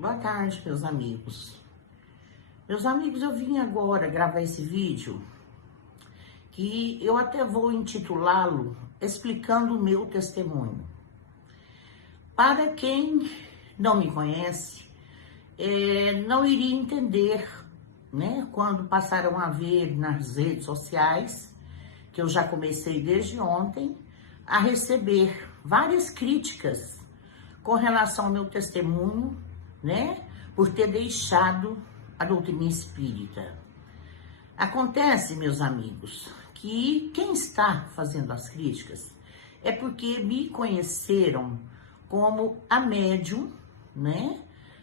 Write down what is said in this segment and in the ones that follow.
Boa tarde, meus amigos. Meus amigos, eu vim agora gravar esse vídeo que eu até vou intitulá-lo explicando o meu testemunho. Para quem não me conhece, não iria entender, né, quando passaram a ver nas redes sociais, que eu já comecei desde ontem, a receber várias críticas com relação ao meu testemunho, né, por ter deixado a doutrina espírita. Acontece, meus amigos, que quem está fazendo as críticas é porque me conheceram como a médium, né,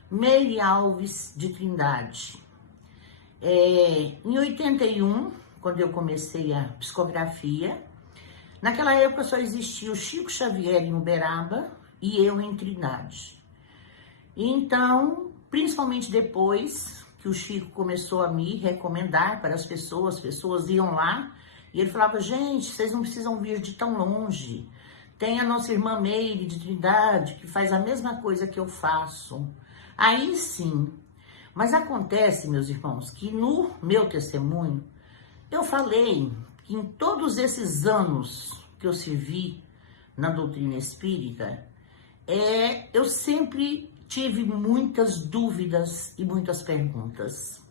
Meire Alves de Trindade. Em 81, quando eu comecei a psicografia, naquela época só existia o Chico Xavier em Uberaba e eu em Trindade. Então, principalmente depois que o Chico começou a me recomendar para as pessoas iam lá e ele falava: gente, vocês não precisam vir de tão longe. Tem a nossa irmã Meire de Trindade, que faz a mesma coisa que eu faço. Aí sim. Mas acontece, meus irmãos, que no meu testemunho, eu falei que em todos esses anos que eu servi na doutrina espírita, eu sempre tive muitas dúvidas e muitas perguntas.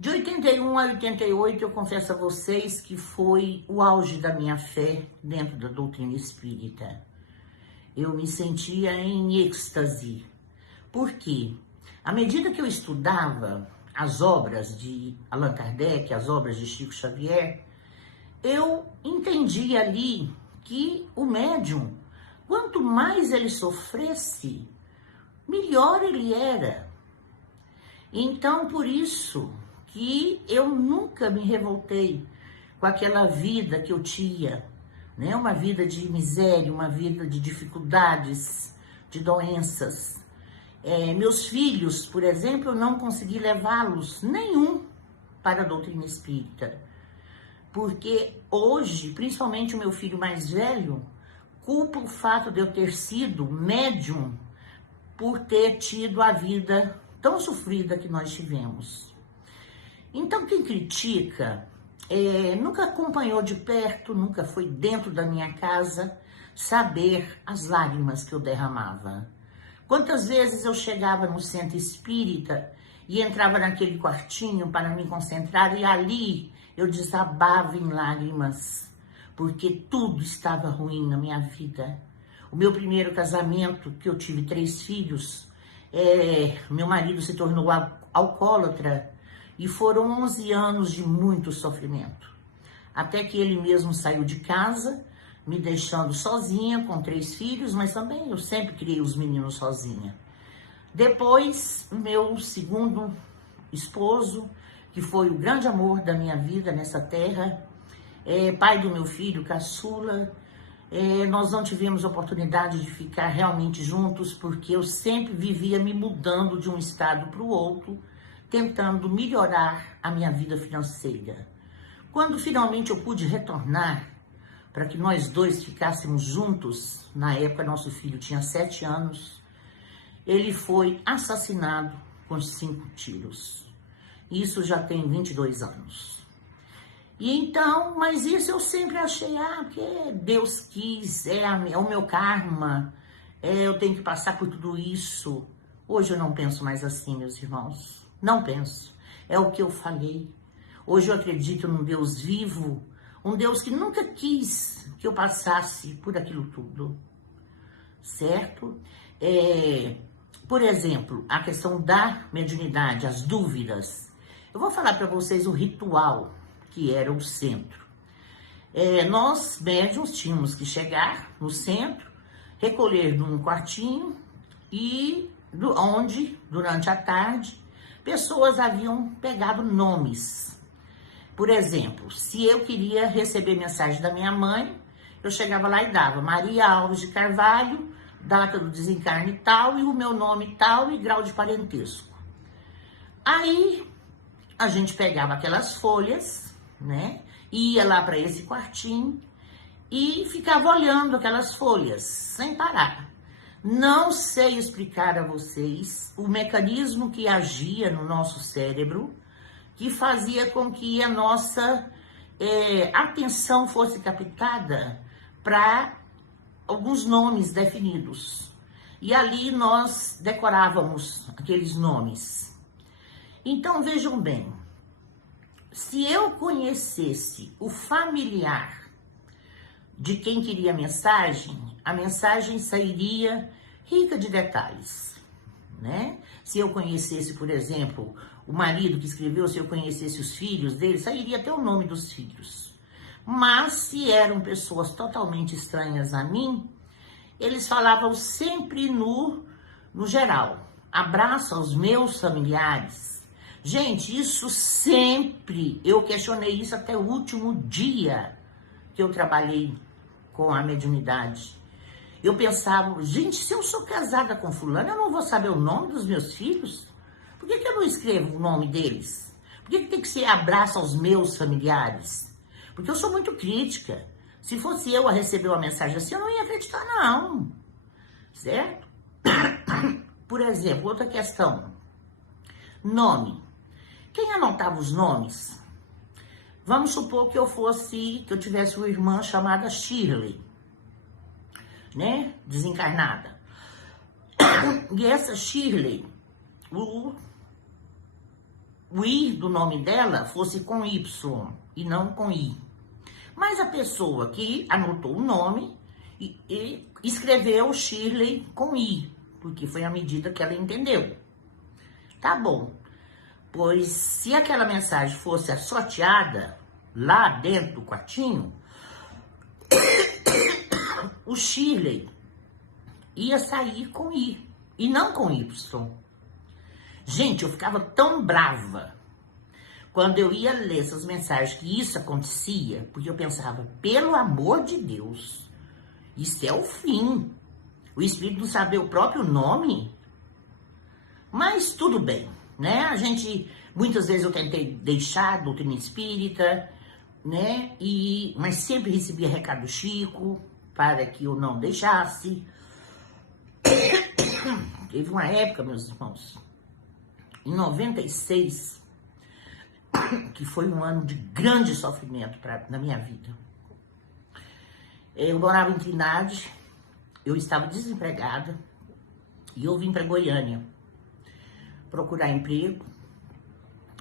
De 81 a 88, eu confesso a vocês que foi o auge da minha fé dentro da doutrina espírita. Eu me sentia em êxtase. Por quê? À medida que eu estudava as obras de Allan Kardec, as obras de Chico Xavier, eu entendi ali que o médium, quanto mais ele sofresse, melhor ele era. Então, por isso que eu nunca me revoltei com aquela vida que eu tinha, né? Uma vida de miséria, uma vida de dificuldades, de doenças. Meus filhos, por exemplo, eu não consegui levá-los nenhum para a doutrina espírita. Porque hoje, principalmente o meu filho mais velho, culpa o fato de eu ter sido médium por ter tido a vida tão sofrida que nós tivemos. Então, quem critica nunca acompanhou de perto, nunca foi dentro da minha casa saber as lágrimas que eu derramava. Quantas vezes eu chegava no centro espírita e entrava naquele quartinho para me concentrar e ali eu desabava em lágrimas, porque tudo estava ruim na minha vida. O meu primeiro casamento, que eu tive 3 filhos, meu marido se tornou alcoólatra e foram 11 anos de muito sofrimento. Até que ele mesmo saiu de casa, me deixando sozinha com 3 filhos, mas também eu sempre criei os meninos sozinha. Depois, meu segundo esposo, que foi o grande amor da minha vida nessa terra, pai do meu filho, caçula, nós não tivemos oportunidade de ficar realmente juntos, porque eu sempre vivia me mudando de um estado para o outro, tentando melhorar a minha vida financeira. Quando finalmente eu pude retornar, para que nós dois ficássemos juntos, na época nosso filho tinha 7 anos, ele foi assassinado com 5 tiros. Isso já tem 22 anos. E então, mas isso eu sempre achei, que Deus quis, é o meu karma, eu tenho que passar por tudo isso. Hoje eu não penso mais assim, meus irmãos, não penso. É o que eu falei. Hoje eu acredito num Deus vivo, um Deus que nunca quis que eu passasse por aquilo tudo, certo? Por exemplo, a questão da mediunidade, as dúvidas. Eu vou falar para vocês o ritual que era o centro. Nós, médiuns, tínhamos que chegar no centro, recolher num quartinho e onde, durante a tarde, pessoas haviam pegado nomes. Por exemplo, se eu queria receber mensagem da minha mãe, eu chegava lá e dava Maria Alves de Carvalho, data do desencarne tal, e o meu nome tal, e grau de parentesco. Aí, a gente pegava aquelas folhas, né, ia lá para esse quartinho e ficava olhando aquelas folhas, sem parar. Não sei explicar a vocês o mecanismo que agia no nosso cérebro, que fazia com que a nossa atenção fosse captada para alguns nomes definidos. E ali nós decorávamos aqueles nomes. Então vejam bem, se eu conhecesse o familiar de quem queria a mensagem sairia rica de detalhes, né? Se eu conhecesse, por exemplo, o marido que escreveu, se eu conhecesse os filhos dele, sairia até o nome dos filhos. Mas se eram pessoas totalmente estranhas a mim, eles falavam sempre no geral. Abraço aos meus familiares. Gente, isso sempre, eu questionei isso até o último dia que eu trabalhei com a mediunidade. Eu pensava, gente, se eu sou casada com fulano, eu não vou saber o nome dos meus filhos? Por que eu não escrevo o nome deles? Por que tem que ser abraço aos meus familiares? Porque eu sou muito crítica. Se fosse eu a receber uma mensagem assim, eu não ia acreditar, não. Certo? Por exemplo, outra questão. Nome. Quem anotava os nomes? Vamos supor que eu tivesse uma irmã chamada Shirley, né? Desencarnada. E essa Shirley, o I do nome dela fosse com Y e não com I. Mas a pessoa que anotou o nome e escreveu Shirley com I, porque foi a medida que ela entendeu. Tá bom. Pois se aquela mensagem fosse assorteada lá dentro do quartinho, o Shirley ia sair com I e não com Y. Gente, eu ficava tão brava quando eu ia ler essas mensagens que isso acontecia, porque eu pensava, pelo amor de Deus, isso é o fim. O espírito não saber o próprio nome? Mas tudo bem, né? Muitas vezes eu tentei deixar a doutrina espírita, né? Mas sempre recebia recado do Chico para que eu não deixasse. Teve uma época, meus irmãos, em 96, que foi um ano de grande sofrimento na minha vida. Eu morava em Trindade, eu estava desempregada e eu vim para Goiânia procurar emprego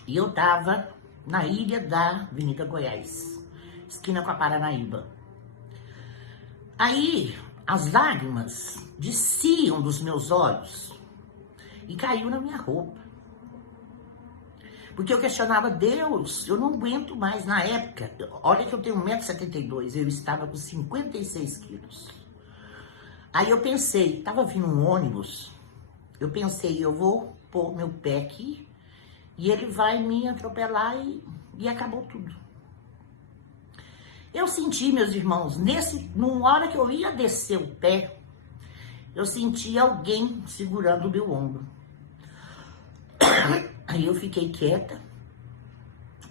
e eu estava na ilha da Avenida Goiás, esquina com a Paranaíba. Aí as lágrimas desciam dos meus olhos e caiu na minha roupa. Porque eu questionava, Deus, eu não aguento mais. Na época, olha que eu tenho 1,72 m, eu estava com 56 quilos. Aí eu pensei, estava vindo um ônibus, eu pensei, eu vou pôr meu pé aqui e ele vai me atropelar e acabou tudo. Eu senti, meus irmãos, numa hora que eu ia descer o pé, eu senti alguém segurando o meu ombro. Aí eu fiquei quieta,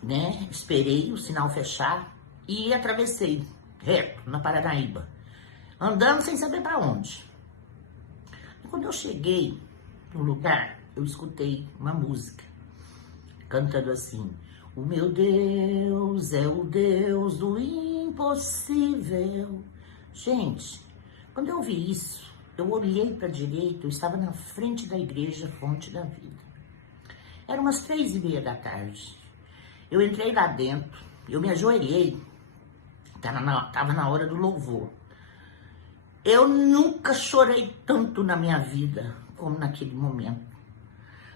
né? Esperei o sinal fechar e atravessei reto na Paranaíba, andando sem saber para onde. E quando eu cheguei no lugar, eu escutei uma música cantando assim: o meu Deus é o Deus do impossível. Gente, quando eu vi isso, eu olhei para a direita, eu estava na frente da igreja Fonte da Vida. Era umas 3h30 da tarde. Eu entrei lá dentro, eu me ajoelhei, tava na hora do louvor. Eu nunca chorei tanto na minha vida como naquele momento.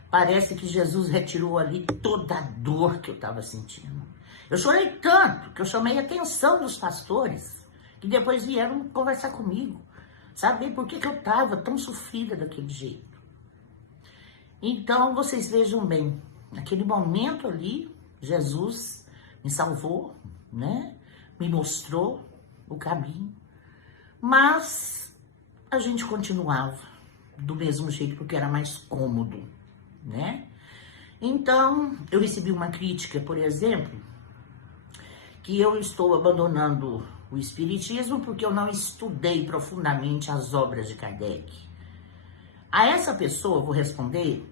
Parece que Jesus retirou ali toda a dor que eu estava sentindo. Eu chorei tanto que eu chamei a atenção dos pastores, que depois vieram conversar comigo, saber por que eu estava tão sofrida daquele jeito. Então, vocês vejam bem, naquele momento ali, Jesus me salvou, né? Me mostrou o caminho, mas a gente continuava do mesmo jeito porque era mais cômodo, né? Então, eu recebi uma crítica, por exemplo, que eu estou abandonando o espiritismo porque eu não estudei profundamente as obras de Kardec. A essa pessoa eu vou responder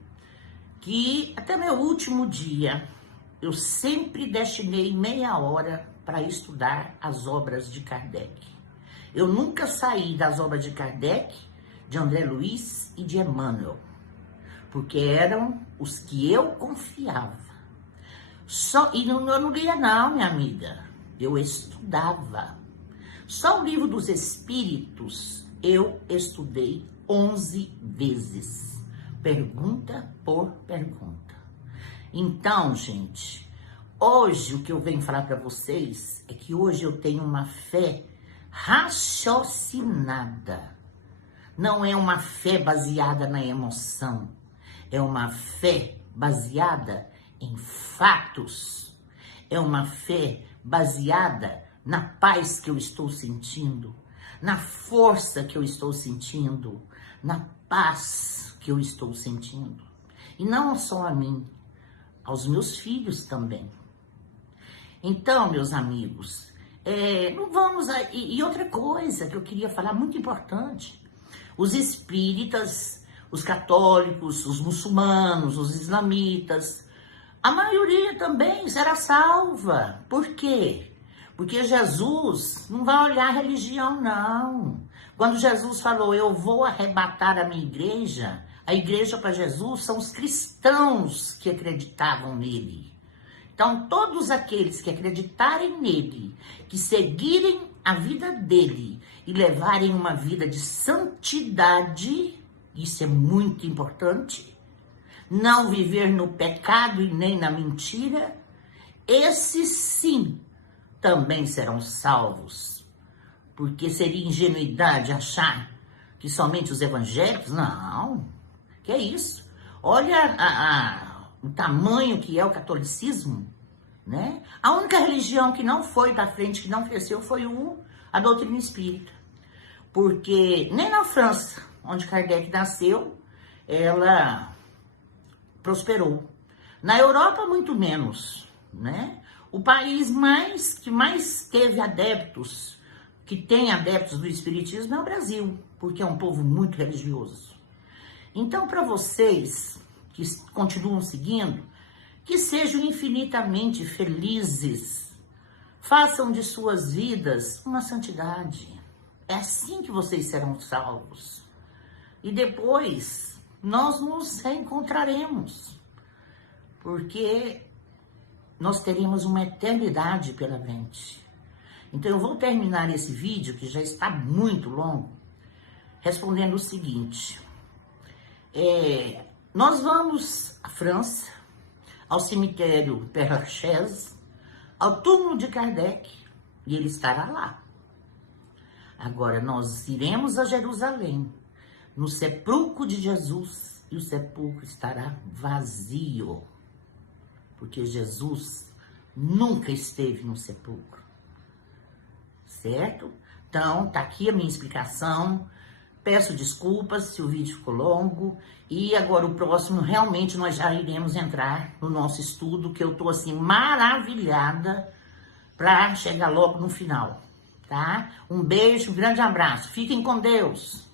que até meu último dia eu sempre destinei meia hora para estudar as obras de Kardec. Eu nunca saí das obras de Kardec, de André Luiz e de Emmanuel, porque eram os que eu confiava. Eu não lia não, minha amiga, eu estudava. Só o Livro dos Espíritos eu estudei 11 vezes, pergunta por pergunta. Então, gente, hoje o que eu venho falar para vocês é que hoje eu tenho uma fé raciocinada. Não é uma fé baseada na emoção, é uma fé baseada em fatos, é uma fé baseada na paz que eu estou sentindo, na força que eu estou sentindo, na paz que eu estou sentindo. E não só a mim, aos meus filhos também. Então, meus amigos, não vamos... E outra coisa que eu queria falar, muito importante, os espíritas, os católicos, os muçulmanos, os islamitas, a maioria também será salva. Por quê? Porque Jesus não vai olhar a religião, não. Quando Jesus falou, eu vou arrebatar a minha igreja, a igreja para Jesus são os cristãos que acreditavam nele. Então, todos aqueles que acreditarem nele, que seguirem a vida dele e levarem uma vida de santidade, isso é muito importante, não viver no pecado e nem na mentira, esses sim também serão salvos. Porque seria ingenuidade achar que somente os evangélicos? Não, que é isso? Olha o tamanho que é o catolicismo, né? A única religião que não foi da frente, que não cresceu, foi a doutrina espírita. Porque nem na França, onde Kardec nasceu, ela prosperou. Na Europa, muito menos, né? O país que mais teve adeptos, que tem adeptos do espiritismo, é o Brasil, porque é um povo muito religioso. Então, para vocês que continuam seguindo, que sejam infinitamente felizes, façam de suas vidas uma santidade. É assim que vocês serão salvos. E depois nós nos reencontraremos, porque nós teremos uma eternidade pela frente. Então eu vou terminar esse vídeo, que já está muito longo, respondendo o seguinte. Nós vamos à França, ao cemitério Père Lachaise, ao túmulo de Kardec, e ele estará lá. Agora nós iremos a Jerusalém, no sepulcro de Jesus, e o sepulcro estará vazio, porque Jesus nunca esteve no sepulcro, certo? Então, tá aqui a minha explicação. Peço desculpas se o vídeo ficou longo. E agora o próximo, realmente, nós já iremos entrar no nosso estudo, que eu tô, assim, maravilhada para chegar logo no final, tá? Um beijo, um grande abraço. Fiquem com Deus.